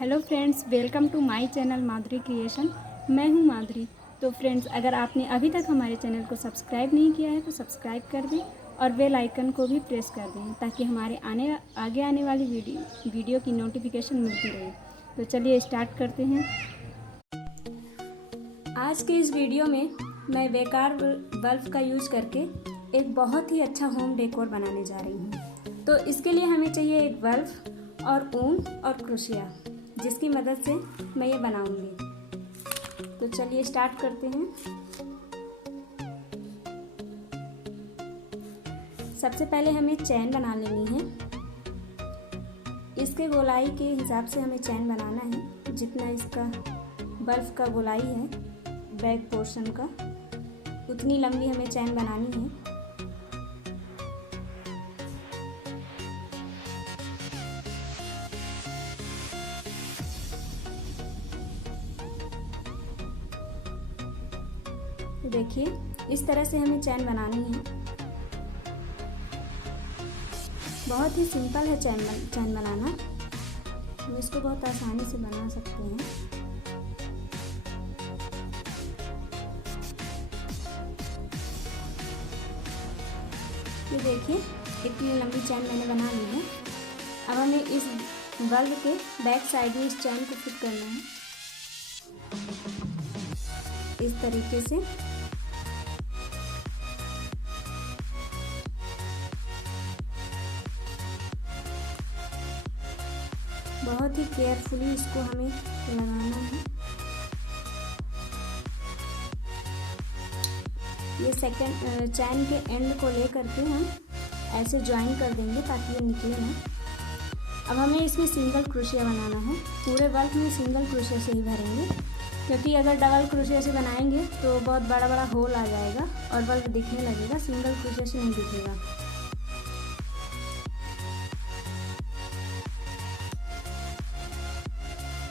Hello friends, welcome to my channel Madhuri creation. मैं हूं माधुरी। तो फ्रेंड्स, अगर आपने अभी तक हमारे चैनल को सब्सक्राइब नहीं किया है तो सब्सक्राइब कर दें और बेल आइकन को भी प्रेस कर दें ताकि हमारे आगे आने वाली वीडियो की नोटिफिकेशन मिलती रहे। तो चलिए स्टार्ट करते हैं। आज के इस वीडियो में मैं बेकार बल्ब का यूज़ करके एक बहुत ही अच्छा होम डेकोर बनाने जा रही हूँ। तो इसके लिए हमें चाहिए एक बल्ब और ऊन और क्रोशिया, जिसकी मदद से मैं ये बनाऊंगी। तो चलिए स्टार्ट करते हैं। सबसे पहले हमें चैन बना लेनी है। इसके गोलाई के हिसाब से हमें चैन बनाना है। जितना इसका बल्ब का गोलाई है बैक पोर्शन का, उतनी लंबी हमें चैन बनानी है। देखिए, इस तरह से हमें चैन बनानी है। बहुत ही सिंपल है चैन बनाना। हम इसको बहुत आसानी से बना सकते हैं। ये देखिए, इतनी लंबी चैन मैंने बना ली है। अब हमें इस बल्ब के बैक साइड में इस चैन को फिट करना है इस तरीके से। बहुत ही केयरफुली इसको हमें लगाना है। ये सेकंड चैन के एंड को ले करके हम ऐसे ज्वाइन कर देंगे ताकि ये निकले ना। अब हमें इसमें सिंगल क्रोशिया बनाना है। पूरे बल्ब में सिंगल क्रोशिया से ही भरेंगे, क्योंकि अगर डबल क्रोशिया से बनाएंगे तो बहुत बड़ा बड़ा होल आ जाएगा और बल्ब दिखने लगेगा। सिंगल क्रोशिया से नहीं दिखेगा।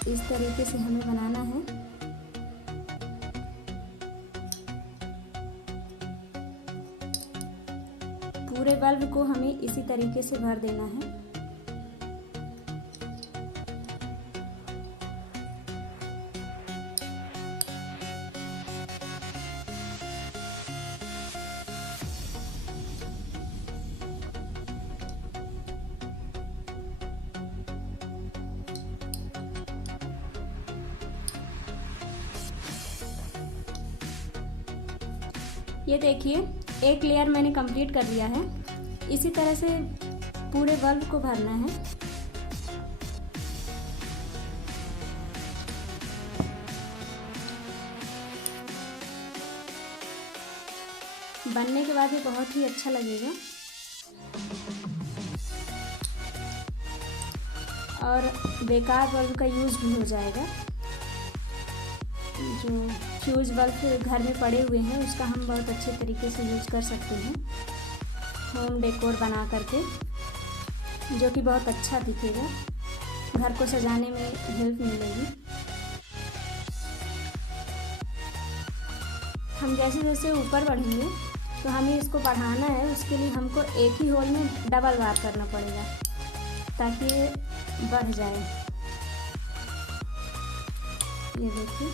इस तरीके से हमें बनाना है। पूरे बल्ब को हमें इसी तरीके से भर देना है। ये देखिए, एक लेयर मैंने कंप्लीट कर लिया है। इसी तरह से पूरे बल्ब को भरना है। बनने के बाद ये बहुत ही अच्छा लगेगा और बेकार बल्ब का यूज़ भी हो जाएगा। जो फ्यूज बल्ब घर में पड़े हुए हैं उसका हम बहुत अच्छे तरीके से यूज कर सकते हैं होम डेकोर बना करके, जो कि बहुत अच्छा दिखेगा। घर को सजाने में हेल्प मिलेगी। हम जैसे जैसे ऊपर बढ़ेंगे तो हमें इसको बढ़ाना है। उसके लिए हमको एक ही होल में डबल बार करना पड़ेगा ताकि ये बढ़ जाए। ये देखिए,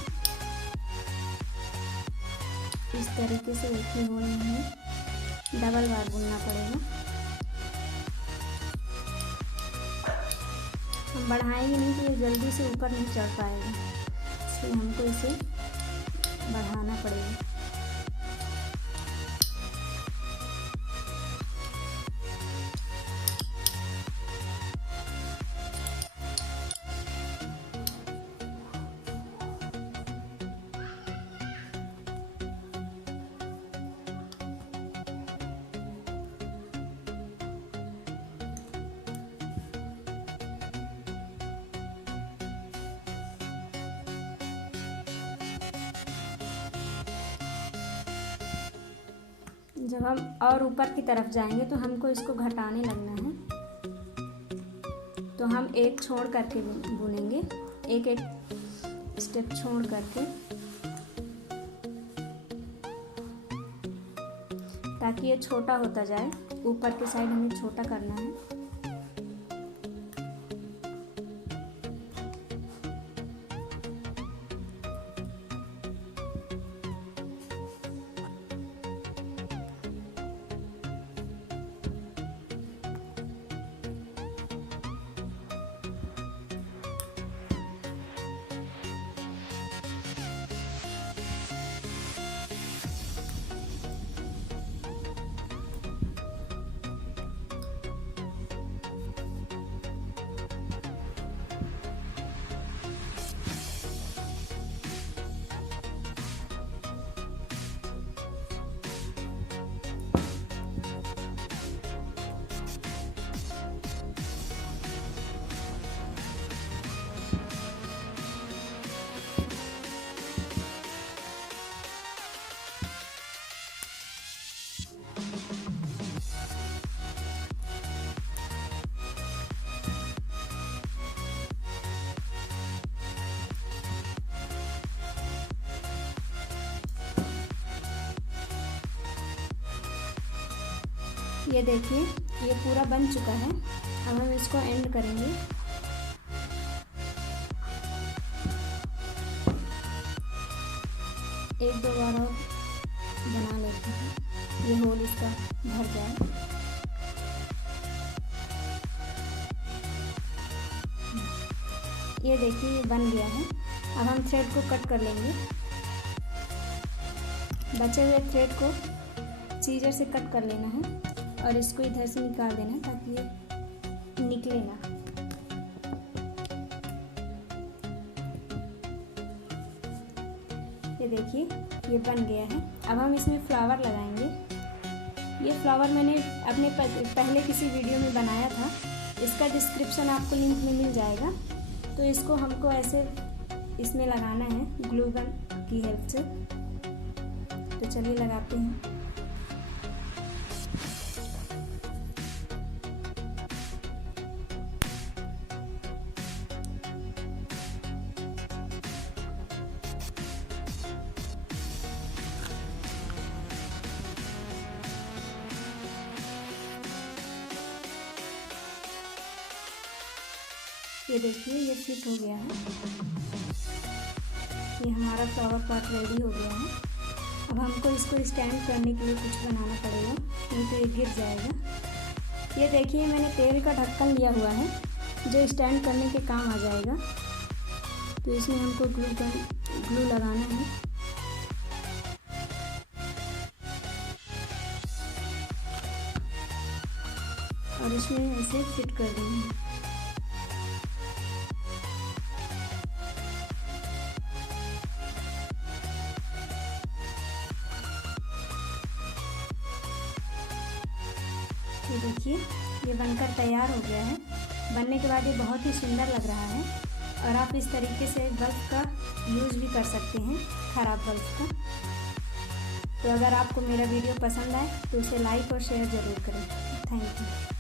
इस तरीके से एक ही होल में हमें डबल बार बुनना पड़ेगा। हम बढ़ाएंगे नहीं तो ये जल्दी से ऊपर नहीं चढ़ पाएगा, इसलिए हमको इसे बढ़ाना पड़ेगा। जब हम और ऊपर की तरफ जाएंगे तो हमको इसको घटाने लगना है। तो हम एक छोड़ करके बुनेंगे, एक एक स्टेप छोड़ करके, ताकि ये छोटा होता जाए। ऊपर के साइड हमें छोटा करना है। ये देखिए ये पूरा बन चुका है। अब हम इसको एंड करेंगे। एक दो बार और बना लेते हैं, ये होल इसका भर जाए। ये देखिए ये बन गया है। अब हम थ्रेड को कट कर लेंगे। बचे हुए थ्रेड को सीजर से कट कर लेना है और इसको इधर से निकाल देना है ताकि ये निकले ना। ये देखिए ये बन गया है। अब हम इसमें फ्लावर लगाएंगे। ये फ्लावर मैंने अपने पहले किसी वीडियो में बनाया था, इसका डिस्क्रिप्शन आपको लिंक में मिल जाएगा। तो इसको हमको ऐसे इसमें लगाना है ग्लू गन की हेल्प से। तो चलिए लगाते हैं। ये देखिए ये फिट हो गया है। ये हमारा फ्लावर पॉट रेडी हो गया है। अब हमको इसको स्टैंड करने के लिए कुछ बनाना पड़ेगा, नहीं तो ये गिर जाएगा। ये देखिए मैंने तेल का ढक्कन लिया हुआ है जो स्टैंड करने के काम आ जाएगा। तो इसमें हमको ग्लू लगाना है। और इसमें ऐसे फिट कर देंगे। ये देखिए ये बनकर तैयार हो गया है। बनने के बाद ये बहुत ही सुंदर लग रहा है और आप इस तरीके से बल्ब का यूज़ भी कर सकते हैं, ख़राब बल्ब का। तो अगर आपको मेरा वीडियो पसंद आए तो उसे लाइक और शेयर ज़रूर करें। Thank you.